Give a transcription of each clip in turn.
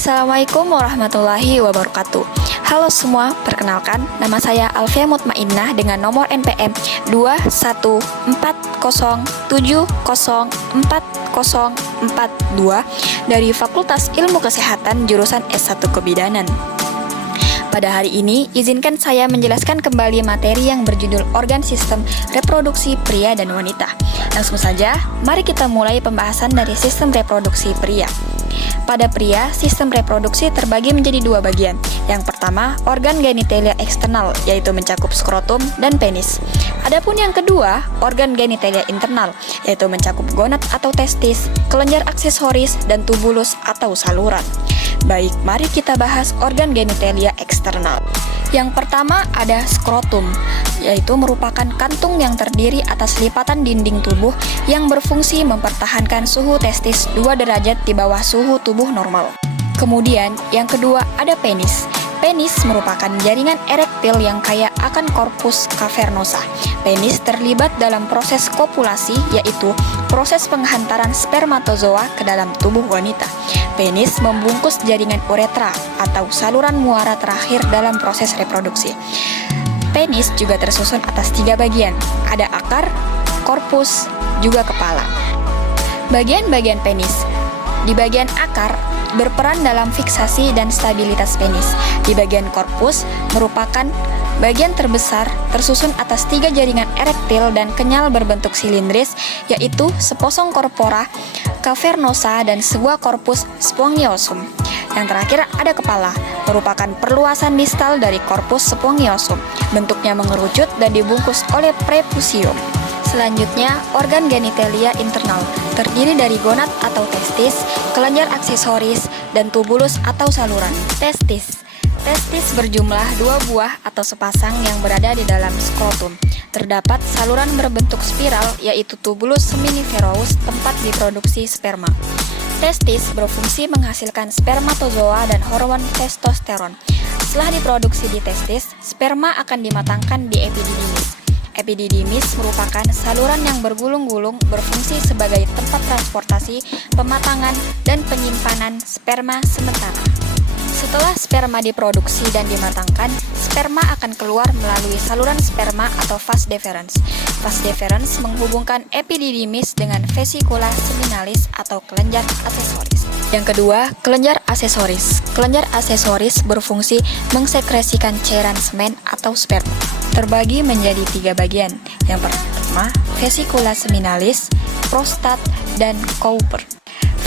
Assalamualaikum warahmatullahi wabarakatuh. Halo semua, perkenalkan nama saya Alfia Mutmainnah dengan nomor NPM 21407040402 dari Fakultas Ilmu Kesehatan jurusan S1 Kebidanan. Pada hari ini, izinkan saya menjelaskan kembali materi yang berjudul organ sistem reproduksi pria dan wanita. Langsung saja, mari kita mulai pembahasan dari sistem reproduksi pria. Pada pria, sistem reproduksi terbagi menjadi dua bagian. Yang pertama, organ genitalia eksternal, yaitu mencakup skrotum dan penis. Adapun yang kedua, organ genitalia internal, yaitu mencakup gonad atau testis, kelenjar aksesoris, dan tubulus atau saluran. Baik, mari kita bahas organ genitalia eksternal. Yang pertama ada skrotum, yaitu merupakan kantung yang terdiri atas lipatan dinding tubuh yang berfungsi mempertahankan suhu testis 2 derajat di bawah suhu tubuh normal. Kemudian, yang kedua ada penis. Penis merupakan jaringan erektil yang kaya akan korpus cavernosa. Penis terlibat dalam proses kopulasi, yaitu proses penghantaran spermatozoa ke dalam tubuh wanita. Penis membungkus jaringan uretra atau saluran muara terakhir dalam proses reproduksi. Penis juga tersusun atas 3 bagian, ada akar, korpus, juga kepala. Bagian-bagian penis. Di bagian akar, berperan dalam fiksasi dan stabilitas penis. Di bagian korpus, merupakan bagian terbesar tersusun atas 3 jaringan erektil dan kenyal berbentuk silindris, yaitu seposong korpora, cavernosa, dan sebuah korpus spongiosum. Yang terakhir ada kepala, merupakan perluasan distal dari korpus spongiosum. Bentuknya mengerucut dan dibungkus oleh prepusium. Selanjutnya, organ genitalia internal terdiri dari gonad atau testis, kelenjar aksesoris, dan tubulus atau saluran. Testis berjumlah 2 buah atau sepasang yang berada di dalam skrotum. Terdapat saluran berbentuk spiral, yaitu tubulus seminiferous, tempat diproduksi sperma. Testis berfungsi menghasilkan spermatozoa dan hormon testosteron. Setelah diproduksi di testis, sperma akan dimatangkan di epididymis. Epididymis merupakan saluran yang bergulung-gulung berfungsi sebagai tempat transportasi, pematangan, dan penyimpanan sperma sementara. Setelah sperma diproduksi dan dimatangkan, sperma akan keluar melalui saluran sperma atau vas deferens. Vas deferens menghubungkan epididymis dengan vesicula seminalis atau kelenjar aksesoris. Yang kedua, kelenjar aksesoris. Kelenjar aksesoris berfungsi mengsekresikan cairan semen atau sperma. Terbagi menjadi 3 bagian. Yang pertama, vesicula seminalis, prostat, dan Cowper.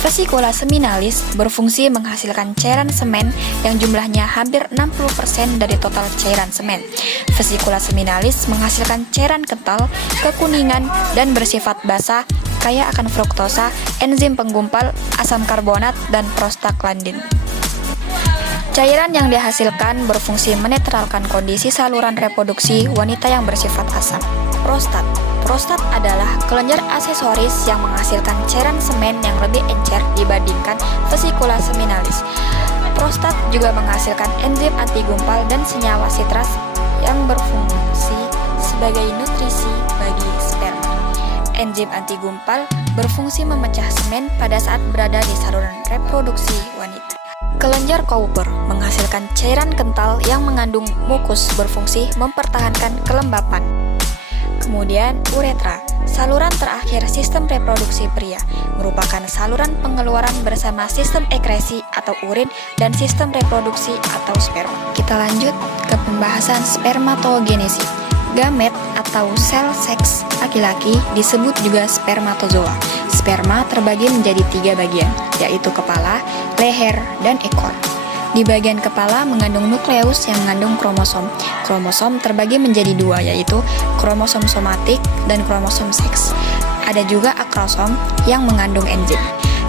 Vesicula seminalis berfungsi menghasilkan cairan semen yang jumlahnya hampir 60% dari total cairan semen. Vesicula seminalis menghasilkan cairan kental, kekuningan, dan bersifat basah, kaya akan fruktosa, enzim penggumpal, asam karbonat, dan prostaglandin. Cairan yang dihasilkan berfungsi menetralkan kondisi saluran reproduksi wanita yang bersifat asam. Prostat. Prostat adalah kelenjar aksesoris yang menghasilkan cairan semen yang lebih encer dibandingkan vesicula seminalis. Prostat juga menghasilkan enzim antigumpal dan senyawa sitras yang berfungsi sebagai nutrisi bagi sperma. Enzim antigumpal berfungsi memecah semen pada saat berada di saluran reproduksi wanita. Kelenjar Cowper menghasilkan cairan kental yang mengandung mukus berfungsi mempertahankan kelembapan. Kemudian uretra, saluran terakhir sistem reproduksi pria, merupakan saluran pengeluaran bersama sistem ekresi atau urin dan sistem reproduksi atau sperma. Kita lanjut ke pembahasan spermatogenesis. Gamet atau sel seks laki-laki disebut juga spermatozoa. Sperma terbagi menjadi 3 bagian, yaitu kepala, leher, dan ekor. Di bagian kepala mengandung nukleus yang mengandung kromosom. Kromosom terbagi menjadi 2, yaitu kromosom somatik dan kromosom seks. Ada juga akrosom yang mengandung enzim.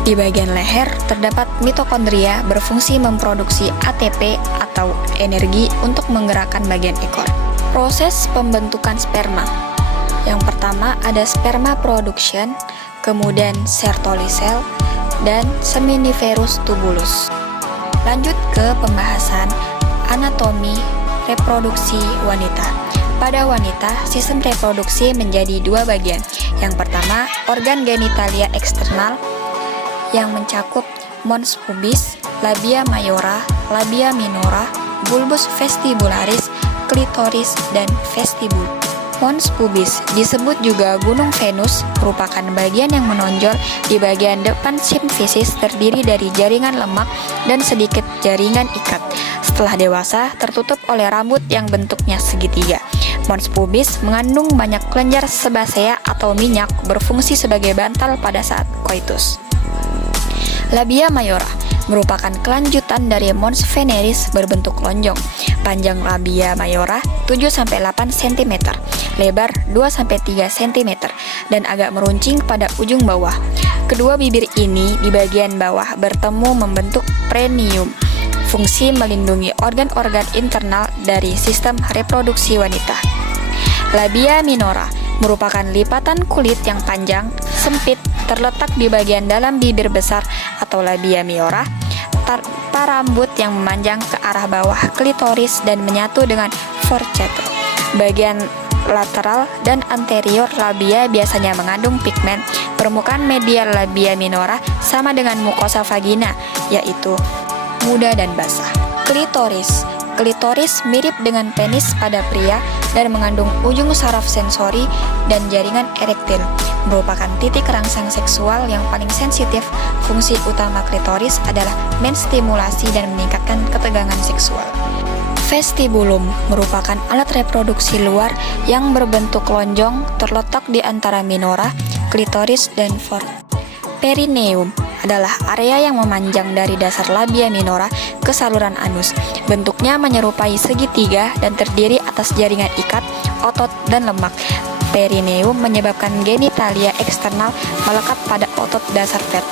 Di bagian leher terdapat mitokondria berfungsi memproduksi ATP atau energi untuk menggerakkan bagian ekor. Proses pembentukan sperma. Yang pertama ada sperma production, kemudian Sertoli cell, dan seminiferous tubulus. Lanjut ke pembahasan anatomi reproduksi wanita. Pada wanita, sistem reproduksi menjadi 2 bagian. Yang pertama, organ genitalia eksternal yang mencakup mons pubis, labia mayora, labia minora, bulbus vestibularis, klitoris, dan vestibul. Mons pubis disebut juga gunung Venus, merupakan bagian yang menonjol di bagian depan simfisis, terdiri dari jaringan lemak dan sedikit jaringan ikat. Setelah dewasa, tertutup oleh rambut yang bentuknya segitiga. Mons pubis mengandung banyak kelenjar sebasea atau minyak, berfungsi sebagai bantal pada saat koitus. Labia mayora merupakan kelanjutan dari mons veneris berbentuk lonjong. Panjang labia mayora 7-8 cm, lebar 2-3 cm, dan agak meruncing pada ujung bawah. Kedua bibir ini di bagian bawah bertemu membentuk perineum, fungsi melindungi organ-organ internal dari sistem reproduksi wanita. Labia minora merupakan lipatan kulit yang panjang, sempit, terletak di bagian dalam bibir besar atau labia minora, tanpa rambut yang memanjang ke arah bawah klitoris dan menyatu dengan fourchette. Bagian lateral dan anterior labia biasanya mengandung pigmen. Permukaan medial labia minora sama dengan mukosa vagina, yaitu muda dan basah. Klitoris mirip dengan penis pada pria dan mengandung ujung saraf sensori dan jaringan erektil. Merupakan titik rangsang seksual yang paling sensitif. Fungsi utama klitoris adalah menstimulasi dan meningkatkan ketegangan seksual. Vestibulum merupakan alat reproduksi luar yang berbentuk lonjong, terletak di antara minora, klitoris, dan perineum. Adalah area yang memanjang dari dasar labia minora ke saluran anus. Bentuknya menyerupai segitiga dan terdiri atas jaringan ikat, otot, dan lemak. Perineum menyebabkan genitalia eksternal melekat pada otot dasar pet.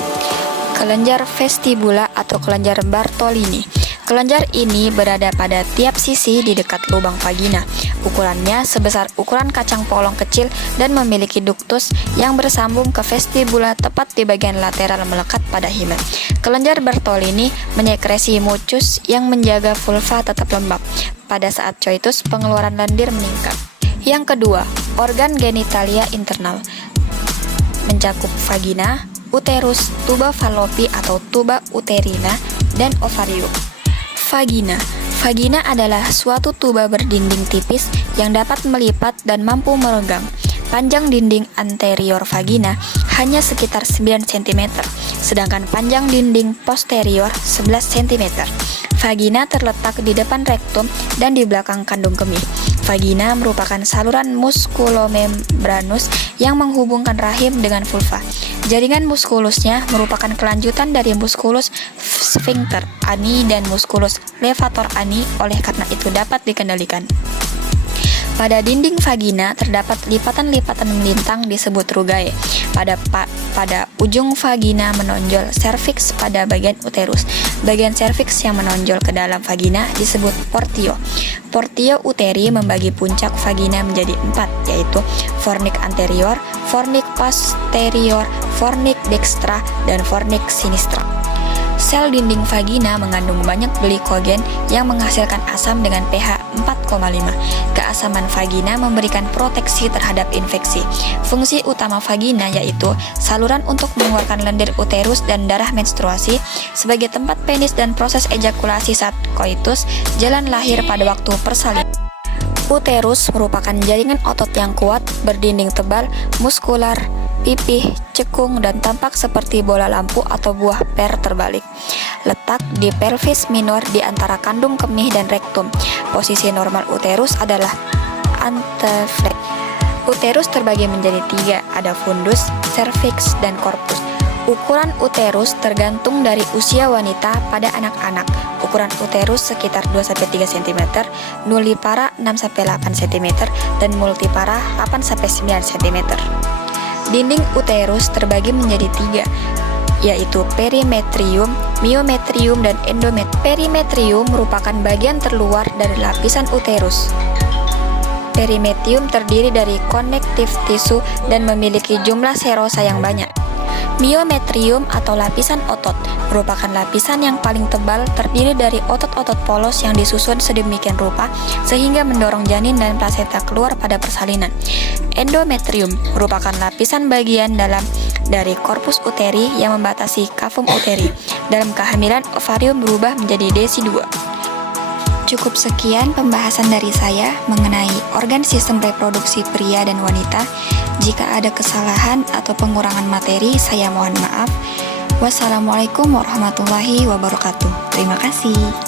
Kelenjar vestibula atau kelenjar Bartolini. Kelenjar ini berada pada tiap sisi di dekat lubang vagina. Ukurannya sebesar ukuran kacang polong kecil dan memiliki duktus yang bersambung ke vestibula tepat di bagian lateral melekat pada himen. Kelenjar Bartolini menyekresi mucus yang menjaga vulva tetap lembab. Pada saat coitus, pengeluaran lendir meningkat. Yang kedua, organ genitalia internal mencakup vagina, uterus, tuba fallopi atau tuba uterina, dan ovarium. Vagina adalah suatu tuba berdinding tipis yang dapat melipat dan mampu meregang. Panjang dinding anterior vagina hanya sekitar 9 cm, sedangkan panjang dinding posterior 11 cm. Vagina terletak di depan rektum dan di belakang kandung kemih. Vagina merupakan saluran muskulomembranus yang menghubungkan rahim dengan vulva. Jaringan muskulusnya merupakan kelanjutan dari muskulus sphincter ani dan muskulus levator ani, oleh karena itu dapat dikendalikan. Pada dinding vagina terdapat lipatan-lipatan melintang disebut rugae. Pada ujung vagina menonjol serviks pada bagian uterus. Bagian serviks yang menonjol ke dalam vagina disebut portio. Portio uteri membagi puncak vagina menjadi 4, yaitu fornix anterior, fornix posterior, fornix dextra, dan fornix sinistra. Sel dinding vagina mengandung banyak glikogen yang menghasilkan asam dengan pH 4,5. Keasaman vagina memberikan proteksi terhadap infeksi. Fungsi utama vagina yaitu saluran untuk mengeluarkan lendir uterus dan darah menstruasi, sebagai tempat penis dan proses ejakulasi saat koitus, jalan lahir pada waktu persalinan. Uterus merupakan jaringan otot yang kuat, berdinding tebal, muskular, pipih, cekung, dan tampak seperti bola lampu atau buah per terbalik. Letak di pelvis minor di antara kandung kemih dan rektum. Posisi normal uterus adalah anteflex. Uterus terbagi menjadi 3, ada fundus, cervix, dan corpus. Ukuran uterus tergantung dari usia wanita pada anak-anak. Ukuran uterus sekitar 2-3 cm, nullipara 6-8 cm, dan multipara 8-9 cm. Dinding uterus terbagi menjadi 3, yaitu perimetrium, myometrium, dan endometrium. Perimetrium merupakan bagian terluar dari lapisan uterus. Perimetrium terdiri dari konektif tisu dan memiliki jumlah serosa yang banyak. Myometrium atau lapisan otot merupakan lapisan yang paling tebal, terdiri dari otot-otot polos yang disusun sedemikian rupa sehingga mendorong janin dan plasenta keluar pada persalinan. Endometrium merupakan lapisan bagian dalam dari korpus uteri yang membatasi kavum uteri. Dalam kehamilan, ovarium berubah menjadi desi2. Cukup sekian pembahasan dari saya mengenai organ sistem reproduksi pria dan wanita. Jika ada kesalahan atau pengurangan materi, saya mohon maaf. Wassalamualaikum warahmatullahi wabarakatuh. Terima kasih.